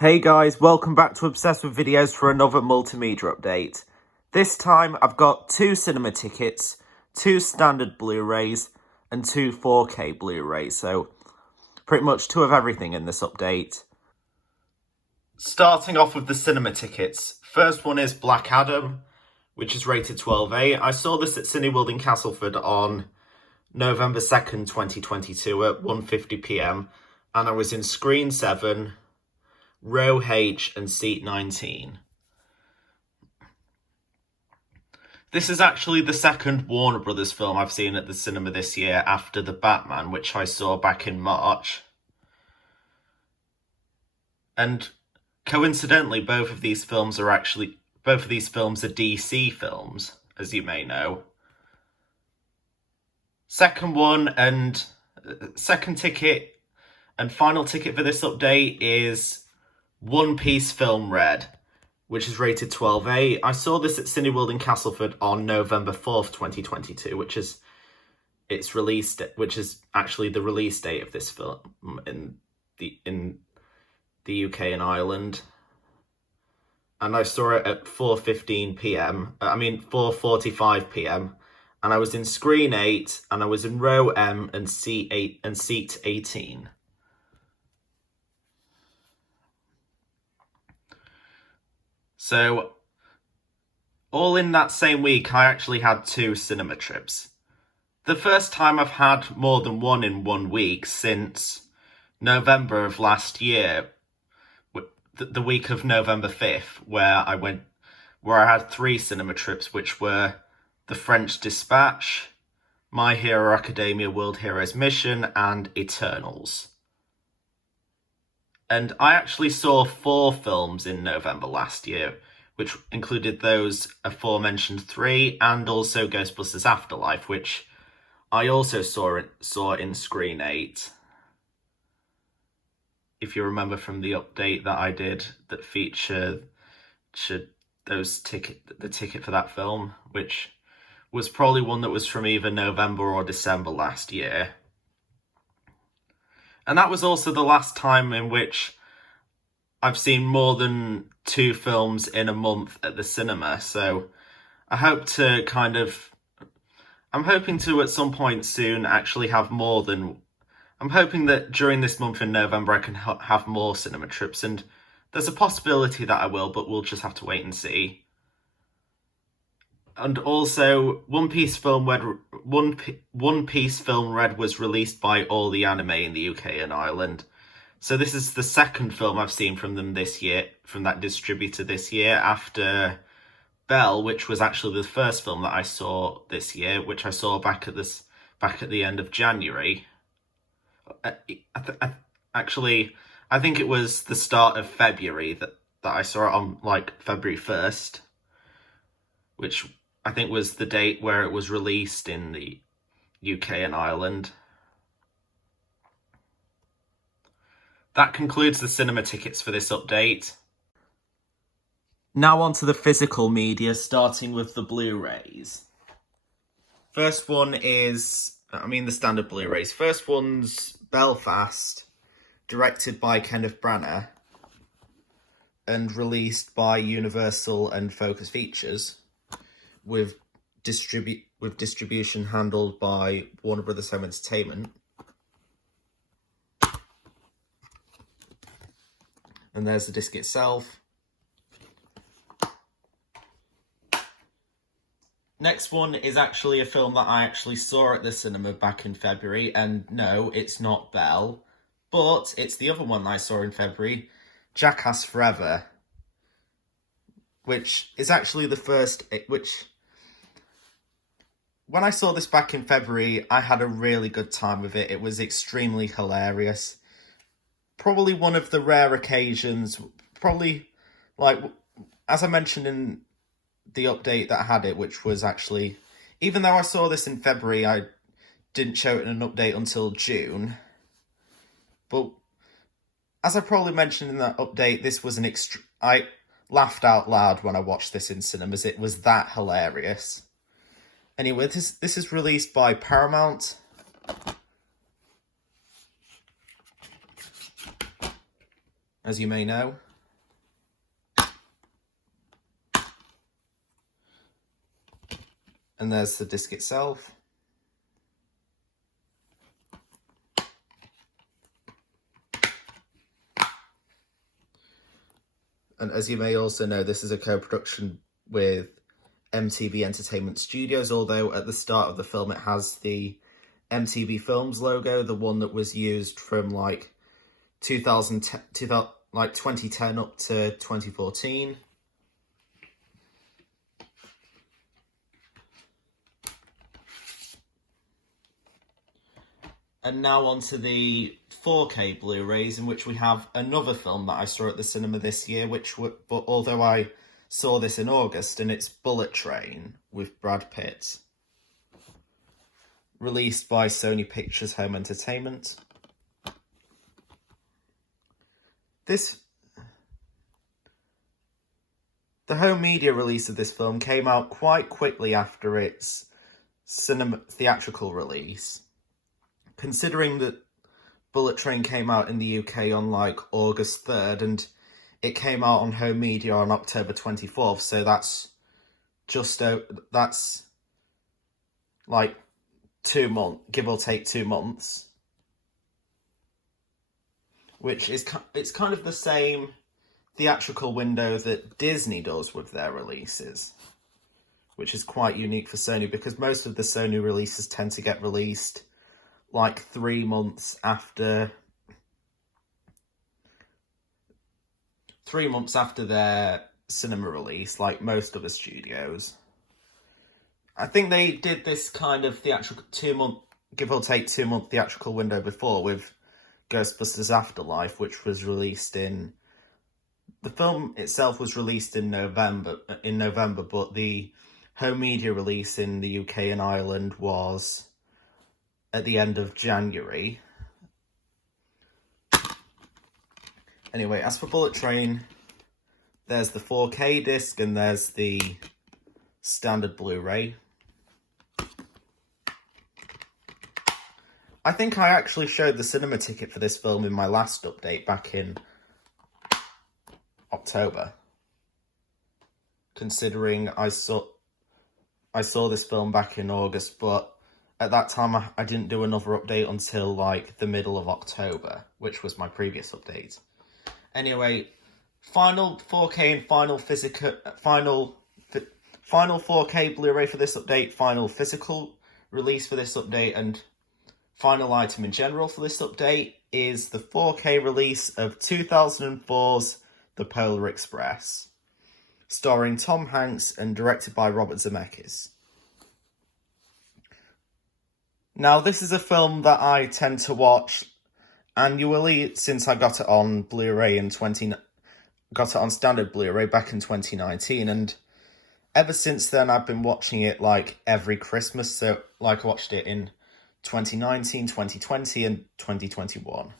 Hey guys, welcome back to Obsessed with Videos for another multimedia update. This time I've got 2 cinema tickets, 2 standard Blu-Rays and 2 4K Blu-Rays, so pretty much 2 of everything in this update. Starting off with the cinema tickets, first one is Black Adam, which is rated 12A. I saw this at Cineworld in Castleford on November 2nd, 2022 at 1:50 PM, and I was in Screen 7, Row H and Seat 19. This is actually the second Warner Brothers film I've seen at the cinema this year after The Batman, which I saw back in March. And coincidentally, both of these films are DC films, as you may know. Second ticket and final ticket for this update is One Piece Film Red, which is rated 12A. I saw this at Cineworld in Castleford on November 4th, 2022, which is actually the release date of this film in the UK and Ireland. And I saw it at 4:45 PM, and I was in Screen 8, and I was in Row M and Seat 18. So, all in that same week, I actually had 2 cinema trips. The first time I've had more than one in 1 week since November of last year, the week of November 5th, where I had 3 cinema trips, which were The French Dispatch, My Hero Academia World Heroes Mission, and Eternals. And I actually saw 4 films in November last year, which included those aforementioned 3 and also Ghostbusters Afterlife, which I also saw in Screen 8. If you remember from the update that I did that featured the ticket for that film, which was probably one that was from either November or December last year. And that was also the last time in which I've seen more than 2 films in a month at the cinema. So I'm hoping to at some point soon actually have more than, I'm hoping that during this month in November I can have more cinema trips, and there's a possibility that I will, but we'll just have to wait and see. And also, One Piece Film Red was released by All the Anime in the UK and Ireland. So this is the second film I've seen from them this year, from that distributor this year, after Belle, which was actually the first film that I saw this year, which I saw back at the end of January. Actually, I think it was the start of February that I saw it on, like, February 1st, which I think was the date where it was released in the UK and Ireland. That concludes the cinema tickets for this update. Now on to the physical media, starting with the Blu-Rays. First one is, the standard Blu-Rays. First one's Belfast, directed by Kenneth Branagh, and released by Universal and Focus Features, with distribution handled by Warner Brothers Home Entertainment. And there's the disc itself. Next one is actually a film that I actually saw at the cinema back in February, and no, it's not Belle, but it's the other one I saw in February, Jackass Forever, which is actually the first, when I saw this back in February, I had a really good time with it. It was extremely hilarious. Probably one of the rare occasions, as I mentioned in the update that I had it, which was actually, even though I saw this in February, I didn't show it in an update until June. But as I probably mentioned in that update, this was I laughed out loud when I watched this in cinemas. It was that hilarious. Anyway, this is released by Paramount. As you may know. And there's the disc itself. And as you may also know, this is a co-production with MTV Entertainment Studios, although at the start of the film it has the MTV Films logo, the one that was used from like 2010 up to 2014. And now on to the 4K Blu-rays, in which we have another film that I saw at the cinema this year, but although I saw this in August, and it's Bullet Train with Brad Pitt. Released by Sony Pictures Home Entertainment. The home media release of this film came out quite quickly after its cinema theatrical release. Considering that Bullet Train came out in the UK on like August 3rd and it came out on home media on October 24th, so that's like 2 months, give or take 2 months, which is it's kind of the same theatrical window that Disney does with their releases, which is quite unique for Sony because most of the Sony releases tend to get released like 3 months after their cinema release, like most other studios. I think they did this kind of theatrical 2 month, give or take 2 month theatrical window before with Ghostbusters Afterlife, which was released in, the film itself was released in November, but the home media release in the UK and Ireland was at the end of January. Anyway, as for Bullet Train, there's the 4K disc and there's the standard Blu-ray. I think I actually showed the cinema ticket for this film in my last update back in October. Considering I saw this film back in August, but at that time I didn't do another update until like the middle of October, which was my previous update. Anyway, final 4K and final 4K Blu-ray for this update, final physical release for this update, and final item in general for this update is the 4K release of 2004's The Polar Express, starring Tom Hanks and directed by Robert Zemeckis. Now, this is a film that I tend to watch annually since I got it on Blu-ray got it on standard Blu-ray back in 2019, and ever since then I've been watching it like every Christmas. So like I watched it in 2019, 2020 and 2021.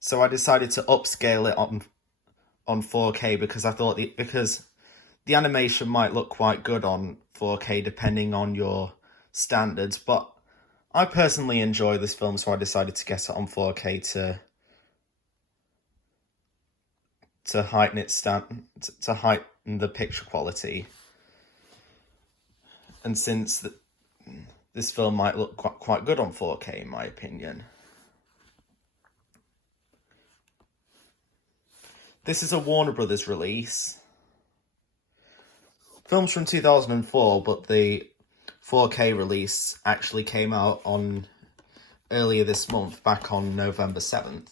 So I decided to upscale it on 4K because I thought because the animation might look quite good on 4K depending on your standards, but I personally enjoy this film, so I decided to get it on 4K to heighten to heighten the picture quality. And since this film might look quite good on 4K, in my opinion. This is a Warner Brothers release. Film's from 2004, but the 4K release actually came out on earlier this month, back on November 7th.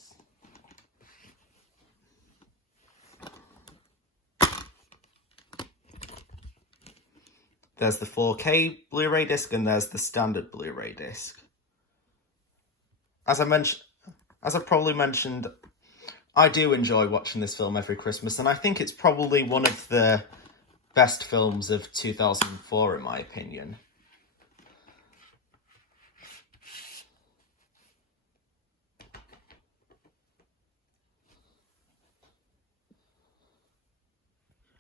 There's the 4K Blu-ray disc and there's the standard Blu-ray disc. As I've probably mentioned, I do enjoy watching this film every Christmas, and I think it's probably one of the best films of 2004, in my opinion.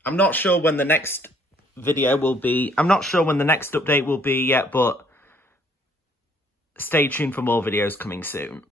I'm not sure when the next video will be. I'm not sure when the next update will be yet, but stay tuned for more videos coming soon.